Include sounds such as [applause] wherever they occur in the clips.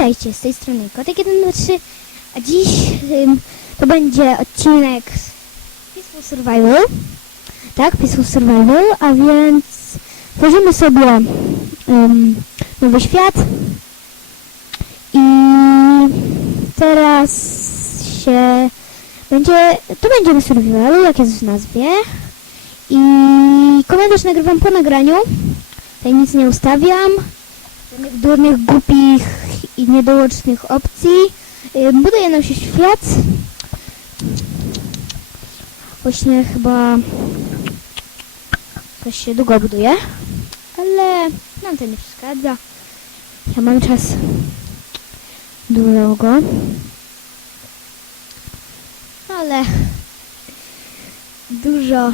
Witajcie, z tej strony Kotek 123, a dziś ym, to będzie odcinek Peaceful Survival. Tak, Peaceful Survival, a więc tworzymy sobie ym, nowy świat. I teraz się będzie, to będziemy survival, jak jest w nazwie. I komentarz nagrywam po nagraniu, tutaj nic nie ustawiam, żadnych durnych, głupich i niedołącznych opcji. Buduje nam się świat. Właśnie chyba coś się długo buduje, ale nam to nie przeszkadza. Ja mam czas długo, ale dużo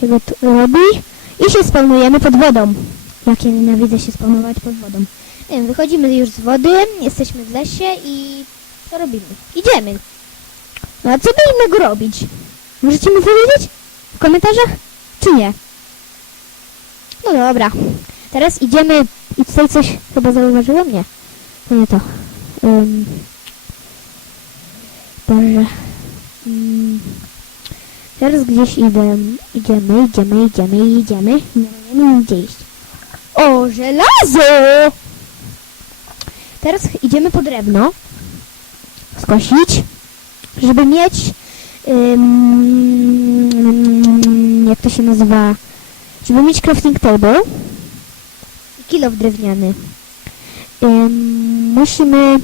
się robi i się spełnujemy pod wodą. Jak ja nienawidzę się spawnować pod wodą. Nie wiem, wychodzimy już z wody, jesteśmy w lesie i co robimy? Idziemy. No a co by innego robić? Możecie mi powiedzieć w komentarzach, czy nie? No dobra. Teraz idziemy i tutaj coś chyba zauważyłem? Nie. To nie to. Um, Boże. Mm. Teraz gdzieś idę. Idziemy, idziemy, idziemy, idziemy. Nie mamy gdzie iść. O, żelazo! Teraz idziemy po drewno. Skosić, żeby mieć... jak to się nazywa? Żeby mieć crafting table i kilof drewniany. Musimy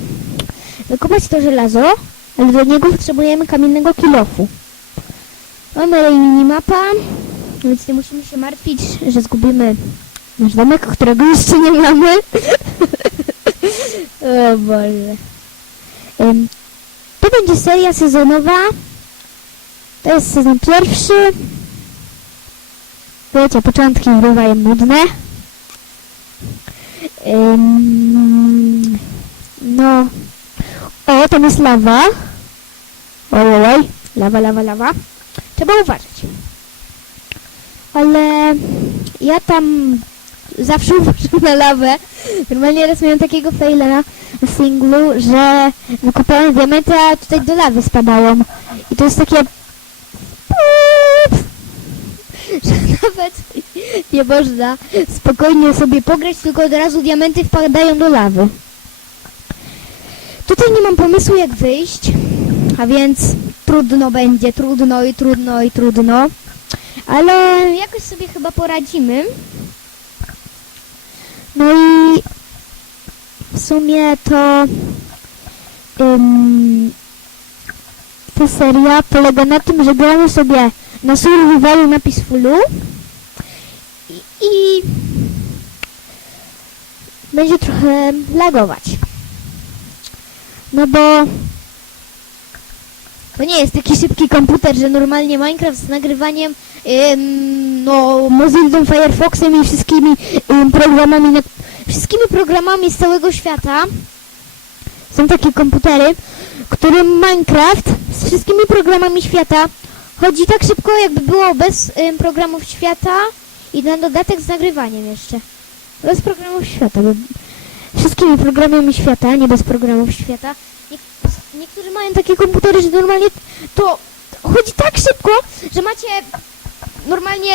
wykopać to żelazo, ale do niego potrzebujemy kamiennego kilofu. Mamy minimapa, więc nie musimy się martwić, że zgubimy nasz domek, którego jeszcze nie mamy. [laughs] o Boże. To będzie seria sezonowa. To jest sezon pierwszy. Wiecie, początki bywają nudne. Ym, no. O, tam jest lawa. Ojej, lawa, lawa, lawa. Trzeba uważać. Ale ja tam zawsze uważam [laughs] na lawę. Normalnie raz miałem takiego faila na singlu, że wykopałem diamenty, a tutaj do lawy spadało. I to jest takie... [laughs] że nawet nie można spokojnie sobie pograć, tylko od razu diamenty wpadają do lawy. Tutaj nie mam pomysłu jak wyjść, a więc trudno będzie, trudno i trudno i trudno. Ale jakoś sobie chyba poradzimy. No i w sumie to ym, ta seria polega na tym, że gramy sobie na survivalu na Peacefulu i, i będzie trochę lagować. No bo to nie jest taki szybki komputer, że normalnie Minecraft z nagrywaniem ym, no, Mozilla Firefoxem i wszystkimi ym, programami, na, wszystkimi programami z całego świata. Są takie komputery, którym Minecraft z wszystkimi programami świata chodzi tak szybko, jakby było bez ym, programów świata i na dodatek z nagrywaniem jeszcze. Bez programów świata, wszystkimi programami świata, nie bez programów świata. Nie, niektórzy mają takie komputery, że normalnie to chodzi tak szybko, że macie normalnie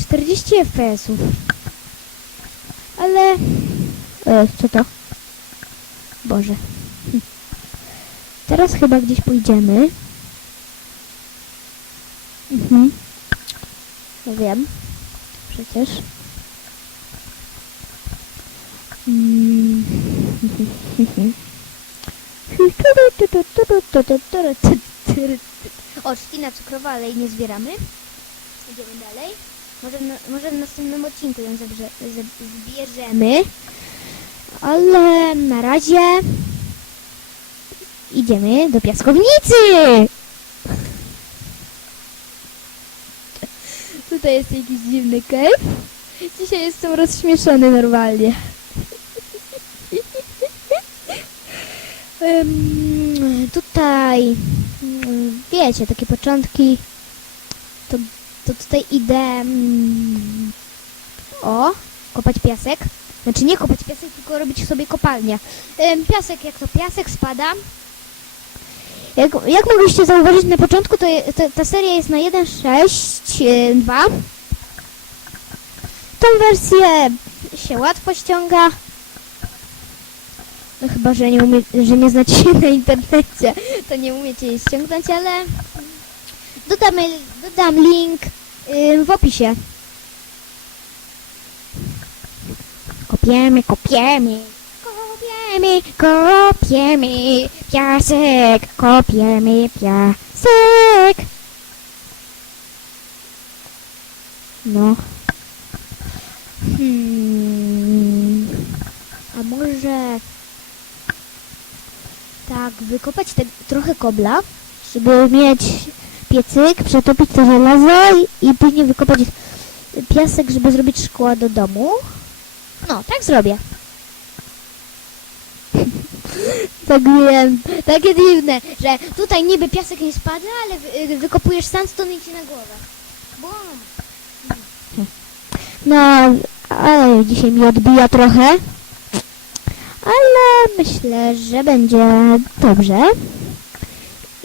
40 FPS-ów. Ale... E, co to? Boże. Teraz chyba gdzieś pójdziemy. Mhm. Ja wiem. Przecież. Mm. [laughs] [laughs] O, trzcina cukrowa, ale jej nie zbieramy. Idziemy dalej. Może, na, może w następnym odcinku ją zebrze, zbierzemy. Ale na razie idziemy do piaskownicy! Tutaj jest jakiś dziwny cave. Dzisiaj jestem rozśmieszony normalnie. Ym, tutaj, mm, wiecie, takie początki, to, to tutaj idę, mm, o, kopać piasek. Znaczy nie kopać piasek, tylko robić sobie kopalnię. Em, piasek, jak to piasek spada. Jak, jak mogliście zauważyć na początku, to, je, to ta seria jest na 1.6.2. Tą wersję się łatwo ściąga. No chyba, że nie, umie, że nie znacie się [laughs] na internecie, to nie umiecie jej ściągnąć, ale dodamy, dodam link ym, w opisie. Kopiemy, kopiemy, kopiemy, kopiemy, piasek, kopiemy, piasek. No. Hmm. A może tak wykopać te, trochę kobla, żeby mieć piecyk, przetopić to żelazo i, i później wykopać piasek, żeby zrobić szkła do domu. No, tak zrobię. [laughs] tak wiem, takie dziwne, że tutaj niby piasek nie spada, ale wy, wykopujesz sandstone i ci na głowę. Bum. No, ale dzisiaj mi odbija trochę. Ale myślę, że będzie dobrze.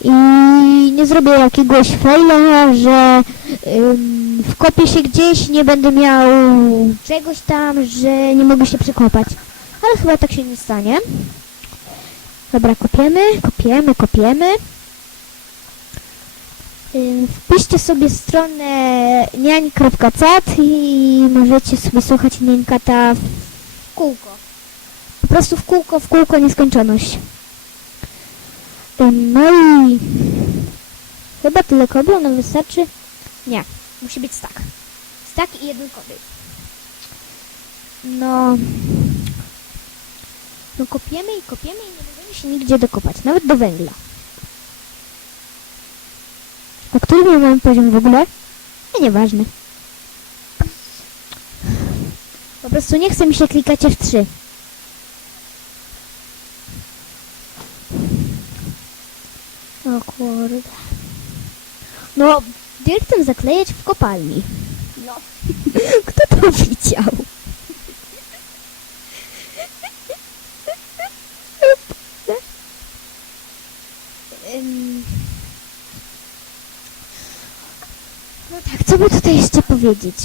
I nie zrobię jakiegoś faila, że ym, wkopię się gdzieś, nie będę miał czegoś tam, że nie mogę się przekopać. Ale chyba tak się nie stanie. Dobra, kopiemy, kopiemy, kopiemy. Wpiszcie sobie stronę niań.cat i możecie sobie słuchać niańkata w kółko. Prostu w kółko, w kółko nieskończoność. No i chyba tyle kobla nam wystarczy. Nie, musi być stak. Stak i jeden kobyl. No, no kopiemy i kopiemy i nie możemy się nigdzie dokopać, nawet do węgla. A który my mamy poziom w ogóle? No nieważne. Po prostu nie chce mi się klikać F3. O kurde. No, dyrtem zaklejać w kopalni. No. [laughs] Kto to widział? No tak, co by tutaj jeszcze powiedzieć?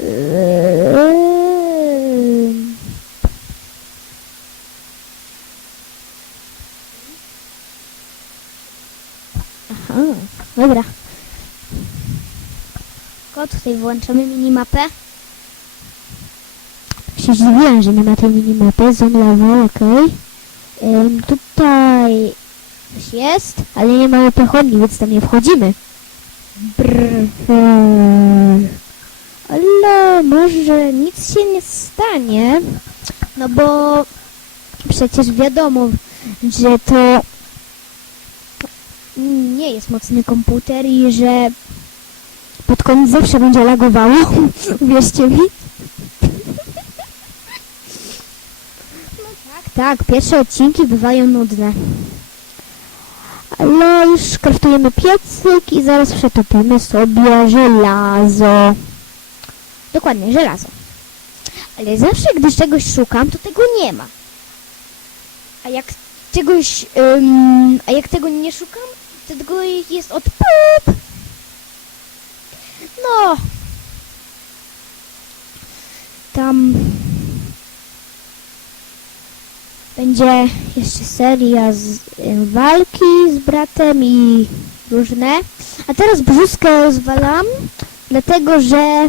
Ym. Aha, dobra. Tylko tutaj włączamy minimapę. Się zdziwiłem, że nie ma tej minimapy. Level, okej. Ym, tutaj coś jest, ale nie mamy pochodni, więc tam nie wchodzimy. Brr. Ale może nic się nie stanie, no bo przecież wiadomo, że to nie jest mocny komputer i że pod koniec zawsze będzie lagowało, uwierzcie mi. No tak, tak, pierwsze odcinki bywają nudne. Ale już kraftujemy piecyk i zaraz przetopimy sobie żelazo. Dokładnie, żelazo. Ale zawsze, gdy czegoś szukam, to tego nie ma. A jak czegoś, ym, a jak tego nie szukam, to tego jest od pup. No. Tam będzie jeszcze seria z ym, walki z bratem i różne. A teraz brzuskę rozwalam, dlatego że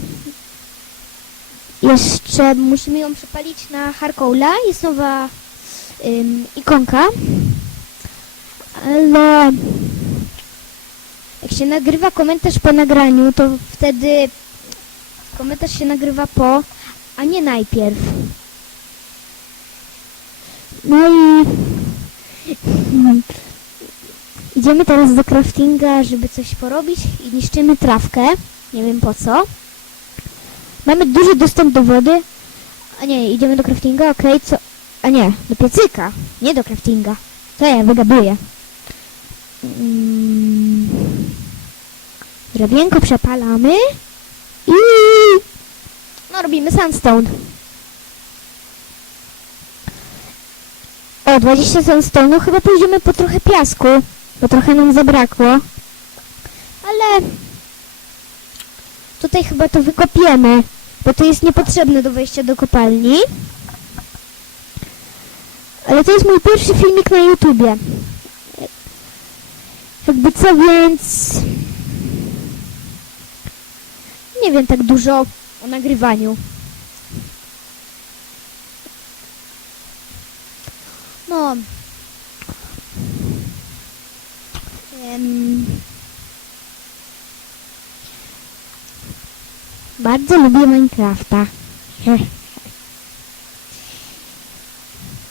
jeszcze musimy ją przepalić na Harkoula. Jest nowa ym, ikonka. Ale jak się nagrywa komentarz po nagraniu, to wtedy komentarz się nagrywa po, a nie najpierw. No i [laughs] idziemy teraz do craftinga, żeby coś porobić i niszczymy trawkę. Nie wiem po co. Mamy duży dostęp do wody. A nie, idziemy do craftinga, okej, co... A nie, do piecyka, nie do craftinga. Co ja wygaduję? Mm. Drewienko przepalamy i no robimy sandstone. O, 20 sandstone'u, chyba pójdziemy po trochę piasku, bo trochę nam zabrakło. Ale tutaj chyba to wykopiemy, bo to jest niepotrzebne do wejścia do kopalni. Ale to jest mój pierwszy filmik na YouTubie. Jakby co, więc... Nie wiem tak dużo o nagrywaniu. No. Em, bardzo lubię Minecrafta.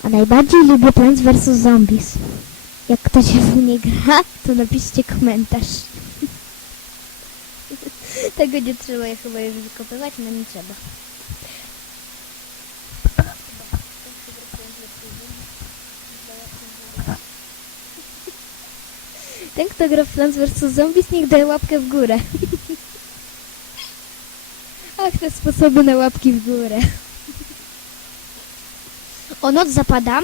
A najbardziej lubię Plants vs Zombies. Jak ktoś w nie gra, to napiszcie komentarz. Tego nie trzeba je chyba już wykopywać, no nie trzeba. Ten, kto gra w Plants vs Zombies, niech daje łapkę w górę. Ach, te sposoby na łapki w górę. O, noc zapada.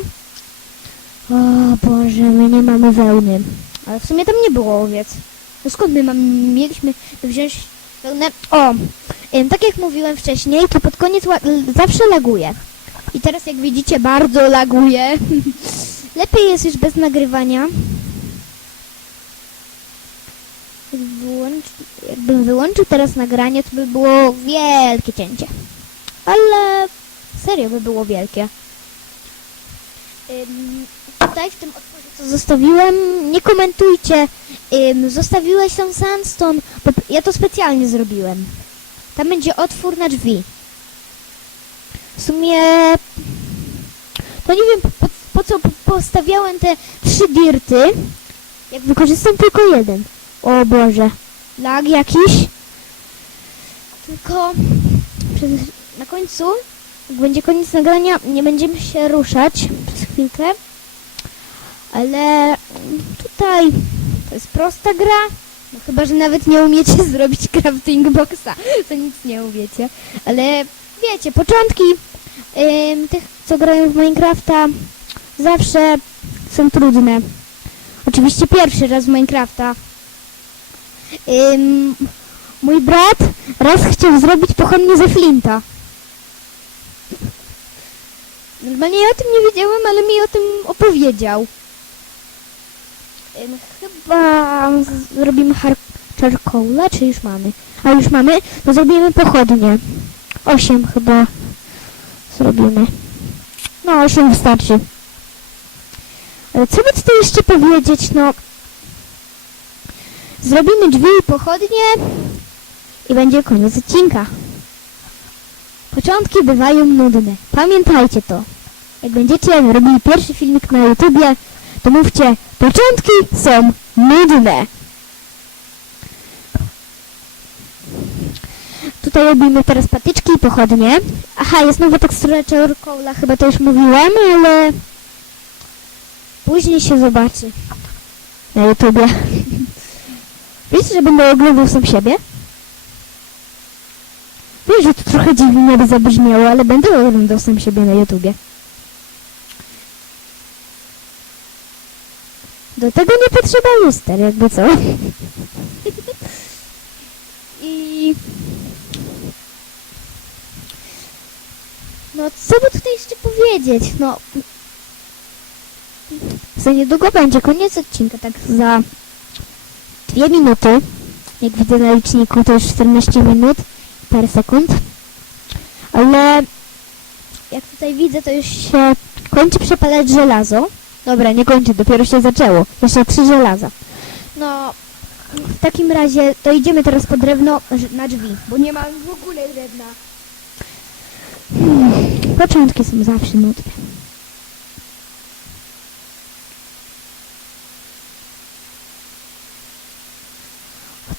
O Boże, my nie mamy wełny. Ale w sumie tam nie było owiec. No skąd my mam, mieliśmy wziąć O, tak jak mówiłem wcześniej, to pod koniec zawsze laguje. I teraz jak widzicie, bardzo laguje. [laughs] Lepiej jest już bez nagrywania. Wyłącz, jakbym wyłączył teraz nagranie, to by było wielkie cięcie. Ale serio by było wielkie. Ym, tutaj w tym zostawiłem, nie komentujcie. Ym, zostawiłeś tam sandstone, bo ja to specjalnie zrobiłem. Tam będzie otwór na drzwi. W sumie to nie wiem po, po co po- postawiałem te trzy dirty, jak wykorzystam tylko jeden. O Boże, lag jakiś. Tylko na końcu jak będzie koniec nagrania, nie będziemy się ruszać przez chwilkę. Ale tutaj to jest prosta gra. No chyba, że nawet nie umiecie [laughs] zrobić crafting boxa. To nic nie umiecie. Ale wiecie, początki ym, tych, co grają w Minecrafta zawsze są trudne. Oczywiście pierwszy raz w Minecrafta. Ym, mój brat raz chciał zrobić pochodnie ze flinta. Normalnie ja o tym nie wiedziałem, ale mi o tym opowiedział. Chyba zrobimy har- charcoala, czy już mamy? A już mamy? To zrobimy pochodnie. Osiem chyba zrobimy. No, osiem wystarczy. Ale co by tutaj jeszcze powiedzieć? No, zrobimy drzwi i pochodnie i będzie koniec odcinka. Początki bywają nudne. Pamiętajcie to. Jak będziecie robili pierwszy filmik na YouTubie, to mówcie, początki są nudne. Tutaj robimy teraz patyczki i pochodnie. Aha, jest nowa tekstura charcoala, chyba to już mówiłem, ale później się zobaczy na YouTubie. [laughs] Wiecie, że będę ogrywał sam siebie? Wiem, że to trochę dziwnie by zabrzmiało, ale będę oglądał sam siebie na YouTubie. Do tego nie potrzeba luster, jakby co. I... No, co by tutaj jeszcze powiedzieć? No... Za niedługo będzie koniec odcinka, tak za dwie minuty. Jak widzę na liczniku, to już 14 minut parę sekund. Ale jak tutaj widzę, to już się kończy przepalać żelazo. Dobra, nie kończy, dopiero się zaczęło. Jeszcze trzy żelaza. No, w takim razie to idziemy teraz po drewno na drzwi, bo nie mam w ogóle drewna. Hmm, początki są zawsze nudne.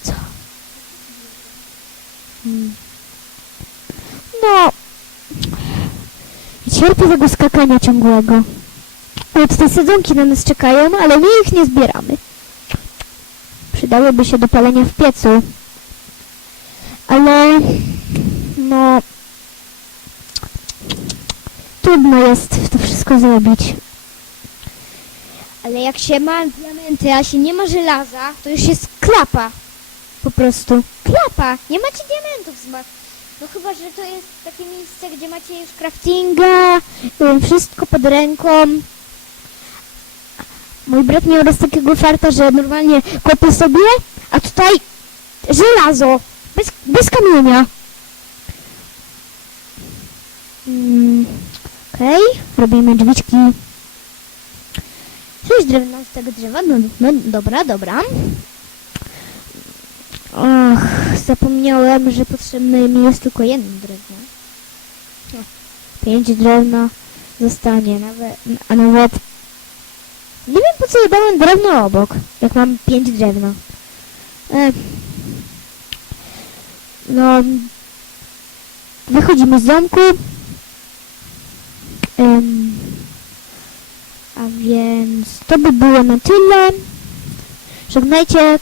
Co? Hmm. No, cierpię tego skakania ciągłego. Od te sadzonki na nas czekają, ale my ich nie zbieramy. Przydałyby się do palenia w piecu, no trudno jest to wszystko zrobić. Ale jak się ma diamenty, a się nie ma żelaza, to już jest klapa. Po prostu. Klapa. Nie macie diamentów. zma- No chyba, że to jest takie miejsce, gdzie macie już craftinga, y, wszystko pod ręką. Mój brat miał raz takiego farta, że normalnie kopie sobie, a tutaj żelazo. Bez, bez kamienia. Mm, Okej, robimy drzwiczki. Sześć drewna z tego drzewa, no, no dobra, dobra. Ach, zapomniałem, że potrzebne mi jest tylko jedno drewno. No, Pięć drewna zostanie, nawet, a nawet... Nie wiem po co ja dałem drewno obok, jak mam pięć drewna. E, no, wychodzimy z. Em, a więc to by było na tyle. Żegnajcie